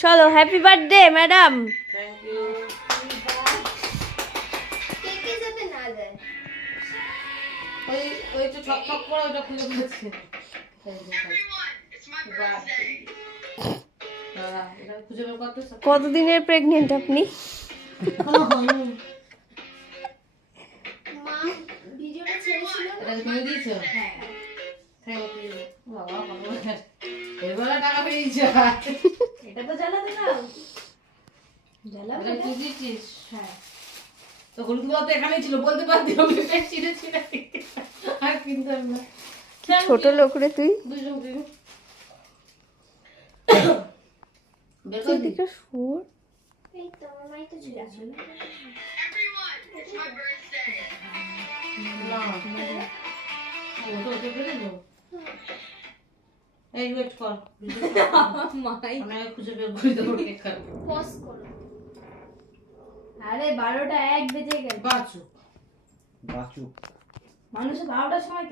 চলো happy birthday madam. Thank you. কেকে যাতে না যায়। ওই তো ছক ছক করে ওটা খুলে পাচ্ছে। খুঁজে বের করতে কতদিনের প্রেগনেন্ট আপনি? মা ভিডিওটা ছেড়েছিল। এটা তুমি দিয়েছো? হ্যাঁ। Thank you. বাবা ভগবান, এবারে টাকা পেয়ে যা। এটা তো জ্বালাতে দাও। জ্বালাবে এটা তুই দিয়েছিস? হ্যাঁ। তো হলুদগুলো তো এখানেই ছিল, বলতে পারতি আমি ছিঁড়ে ছিঁড়ে আর কিনতাম না। ছোট লোক রে তুই। দুজন দিন এদিকে সুর। এই তো আমার মাই তো ছিল। এই ওয়েট কর, মাই আমি খুঁজে বের করে দেবো কেক খাবো। পজ করো। আরে 12টা 1 বেজে গেল। বাচু বাচুক। মানুষ 12টার সময়